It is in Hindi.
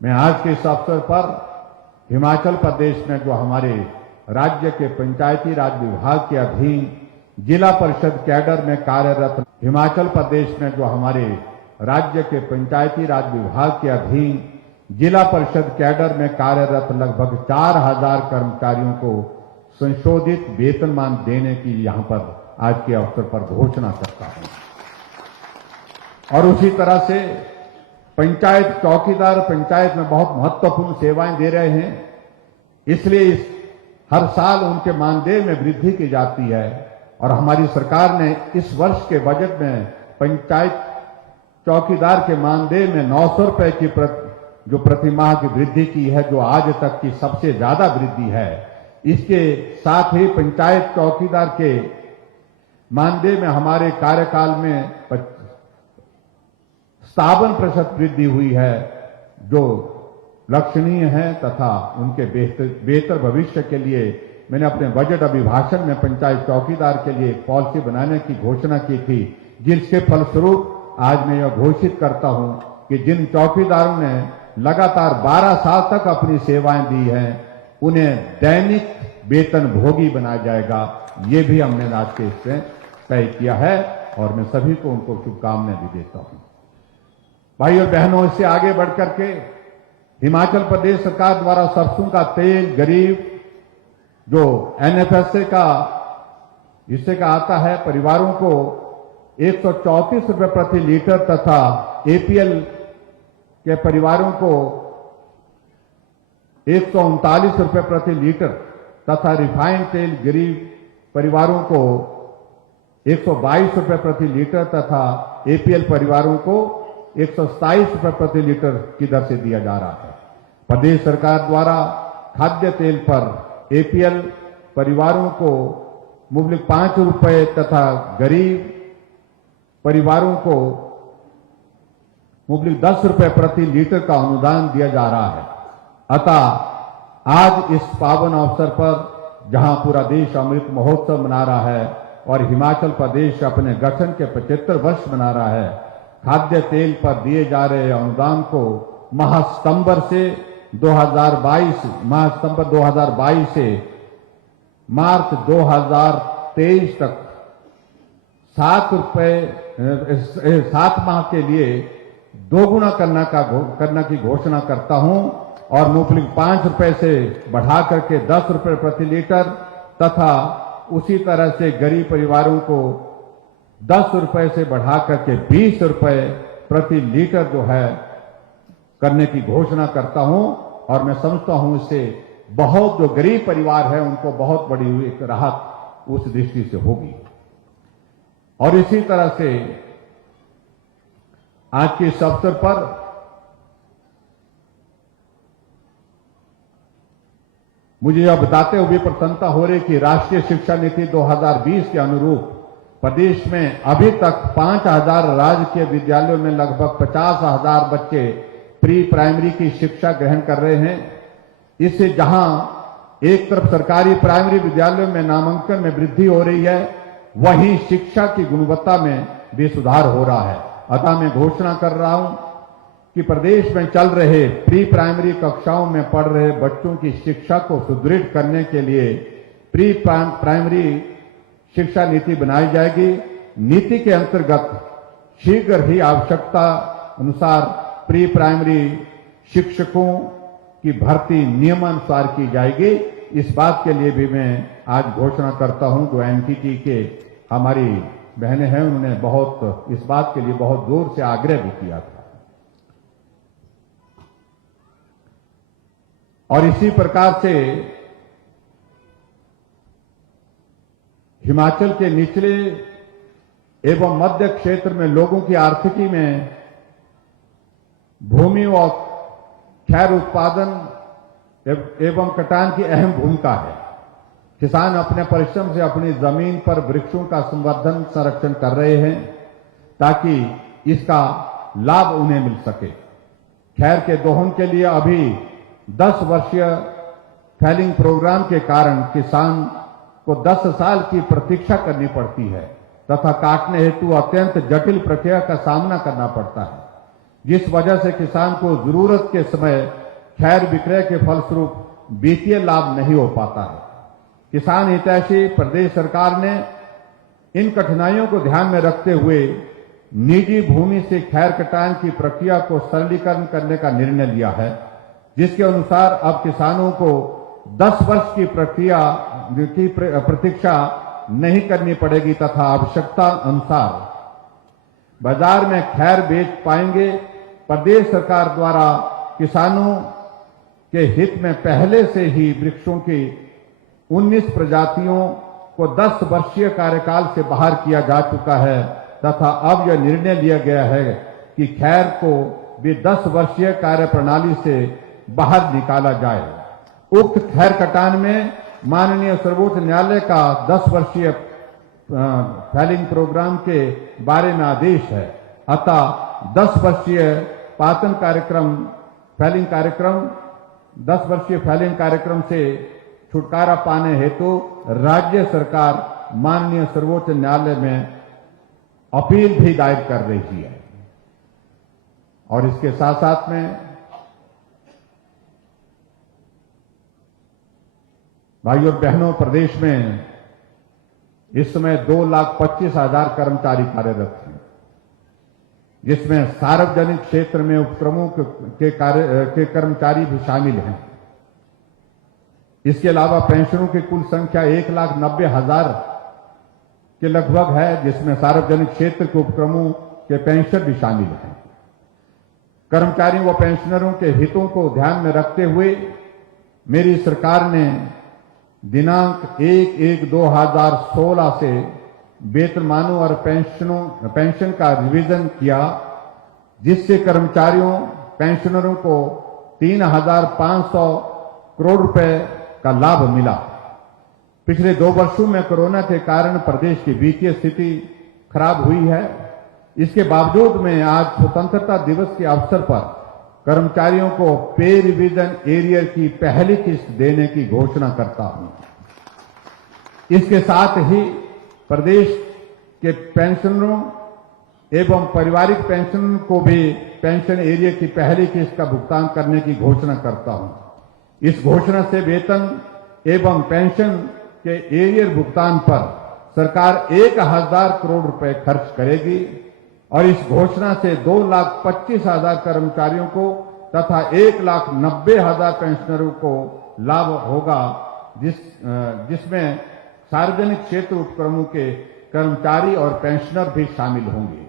मैं आज के इस अवसर पर हिमाचल प्रदेश में जो हमारे राज्य के पंचायती राज विभाग के अधीन जिला परिषद कैडर में कार्यरत हिमाचल प्रदेश में जो हमारे राज्य के पंचायती राज विभाग के अधीन जिला परिषद कैडर में कार्यरत लगभग 4000 कर्मचारियों को संशोधित वेतनमान देने की यहां पर आज के अवसर पर घोषणा करता हूं। और उसी तरह से पंचायत चौकीदार पंचायत में बहुत महत्वपूर्ण सेवाएं दे रहे हैं, इसलिए हर साल उनके मानदेय में वृद्धि की जाती है और हमारी सरकार ने इस वर्ष के बजट में पंचायत चौकीदार के मानदेय में 900 रुपए की जो प्रतिमाह की वृद्धि की है, जो आज तक की सबसे ज्यादा वृद्धि है। इसके साथ ही पंचायत चौकीदार के मानदेय में हमारे कार्यकाल में 57% वृद्धि हुई है, जो लक्षणीय है तथा उनके बेहतर भविष्य के लिए मैंने अपने बजट अभिभाषण में पंचायत चौकीदार के लिए एक पॉलिसी बनाने की घोषणा की थी, जिसके फलस्वरूप आज मैं यह घोषित करता हूं कि जिन चौकीदारों ने लगातार 12 साल तक अपनी सेवाएं दी हैं, उन्हें दैनिक वेतन भोगी बनाया जाएगा। ये भी हमने आज के इसमें तय किया है और मैं सभी को उनको शुभकामनाएं भी देता हूं। भाई और बहनों, इससे आगे बढ़कर के हिमाचल प्रदेश सरकार द्वारा सरसों का तेल गरीब जो एनएफएसए का हिस्से का आता है परिवारों को 134 रुपए प्रति लीटर तथा एपीएल के परिवारों को 139 रुपए प्रति लीटर तथा रिफाइंड तेल गरीब परिवारों को 122 रुपए प्रति लीटर तथा एपीएल परिवारों को 127 रुपए प्रति लीटर की दर से दिया जा रहा है। प्रदेश सरकार द्वारा खाद्य तेल पर एपीएल परिवारों को मुबलिक 5 रुपए तथा गरीब परिवारों को मुबलिक 10 रुपए प्रति लीटर का अनुदान दिया जा रहा है। अतः आज इस पावन अवसर पर जहां पूरा देश अमृत महोत्सव मना रहा है और हिमाचल प्रदेश अपने गठन के 75 वर्ष मना रहा है, खाद्य तेल पर दिए जा रहे अनुदान को माह सितंबर 2022 से मार्च 2023 तक 7 माह के लिए दोगुना करना की घोषणा करता हूं और मुबलिक 5 रुपए से बढ़ा करके 10 रुपए प्रति लीटर तथा उसी तरह से गरीब परिवारों को 10 रुपए से बढ़ा करके 20 रुपए प्रति लीटर जो है करने की घोषणा करता हूं। और मैं समझता हूं इससे बहुत जो गरीब परिवार है उनको बहुत बड़ी एक राहत उस दृष्टि से होगी। और इसी तरह से आज के इस अवसर पर मुझे यह बताते हुए प्रसन्नता हो रही कि राष्ट्रीय शिक्षा नीति 2020 के अनुरूप प्रदेश में अभी तक 5000 राजकीय विद्यालयों में लगभग 50,000 बच्चे प्री प्राइमरी की शिक्षा ग्रहण कर रहे हैं। इससे जहां एक तरफ सरकारी प्राइमरी विद्यालयों में नामांकन में वृद्धि हो रही है, वहीं शिक्षा की गुणवत्ता में भी सुधार हो रहा है। अतः मैं घोषणा कर रहा हूं कि प्रदेश में चल रहे प्री प्राइमरी कक्षाओं में पढ़ रहे बच्चों की शिक्षा को सुदृढ़ करने के लिए प्री प्राइमरी शिक्षा नीति बनाई जाएगी। नीति के अंतर्गत शीघ्र ही आवश्यकता अनुसार प्री प्राइमरी शिक्षकों की भर्ती नियमानुसार की जाएगी। इस बात के लिए भी मैं आज घोषणा करता हूं। जो एनटीटी के हमारी बहनें हैं उन्होंने बहुत इस बात के लिए बहुत जोर से आग्रह भी किया था। और इसी प्रकार से हिमाचल के निचले एवं मध्य क्षेत्र में लोगों की आर्थिकी में भूमि और खैर उत्पादन एवं कटान की अहम भूमिका है। किसान अपने परिश्रम से अपनी जमीन पर वृक्षों का संवर्धन संरक्षण कर रहे हैं ताकि इसका लाभ उन्हें मिल सके। खैर के दोहन के लिए अभी 10 वर्षीय फैलिंग प्रोग्राम के कारण किसान को 10 साल की प्रतीक्षा करनी पड़ती है तथा काटने हेतु अत्यंत जटिल प्रक्रिया का सामना करना पड़ता है। जिस वजह से किसान को जरूरत के समय खैर विक्रय के फलस्वरूप वित्तीय लाभ नहीं हो पाता है। किसान हितैषी प्रदेश सरकार ने इन कठिनाइयों को ध्यान में रखते हुए निजी भूमि से खैर कटान की प्रक्रिया को सरलीकरण करने का निर्णय लिया है, जिसके अनुसार अब किसानों को 10 वर्ष की प्रक्रिया की प्रतीक्षा नहीं करनी पड़ेगी तथा आवश्यकता अनुसार बाजार में खैर बेच पाएंगे। प्रदेश सरकार द्वारा किसानों के हित में पहले से ही वृक्षों की 19 प्रजातियों को 10 वर्षीय कार्यकाल से बाहर किया जा चुका है तथा अब यह निर्णय लिया गया है कि खैर को भी 10 वर्षीय कार्य प्रणाली से बाहर निकाला जाए। उक्त खैर कटान में माननीय सर्वोच्च न्यायालय का 10 वर्षीय फैलिंग प्रोग्राम के बारे में आदेश है। अतः 10 वर्षीय पातन कार्यक्रम फैलिंग कार्यक्रम 10 वर्षीय फैलिंग कार्यक्रम से छुटकारा पाने हेतु राज्य सरकार माननीय सर्वोच्च न्यायालय में अपील भी दायर कर रही है। और इसके साथ साथ में भाइयों और बहनों, प्रदेश में इस समय 2,25,000 कर्मचारी कार्यरत हैं, जिसमें सार्वजनिक क्षेत्र में उपक्रमों के कर्मचारी भी शामिल हैं। इसके अलावा पेंशनों की कुल संख्या 1,90,000 के लगभग है, जिसमें सार्वजनिक क्षेत्र के उपक्रमों के पेंशन भी शामिल हैं। कर्मचारियों व पेंशनरों के हितों को ध्यान में रखते हुए मेरी सरकार ने दिनांक 1/1/2016 से वेतनमानों और पेंशन का रिवीजन किया, जिससे कर्मचारियों पेंशनरों को 3,500 करोड़ रुपए का लाभ मिला। पिछले 2 वर्षों में कोरोना के कारण प्रदेश की वित्तीय स्थिति खराब हुई है। इसके बावजूद मैं आज स्वतंत्रता दिवस के अवसर पर कर्मचारियों को पे रिवीजन एरियर की पहली किस्त देने की घोषणा करता हूं। इसके साथ ही प्रदेश के पेंशनरों एवं पारिवारिक पेंशन को भी पेंशन एरियर की पहली किस्त का भुगतान करने की घोषणा करता हूं। इस घोषणा से वेतन एवं पेंशन के एरियर भुगतान पर सरकार 1,000 करोड़ रुपए खर्च करेगी और इस घोषणा से 2,25,000 कर्मचारियों को तथा 1,90,000 पेंशनरों को लाभ होगा, जिसमें सार्वजनिक क्षेत्र उपक्रमों के कर्मचारी और पेंशनर भी शामिल होंगे।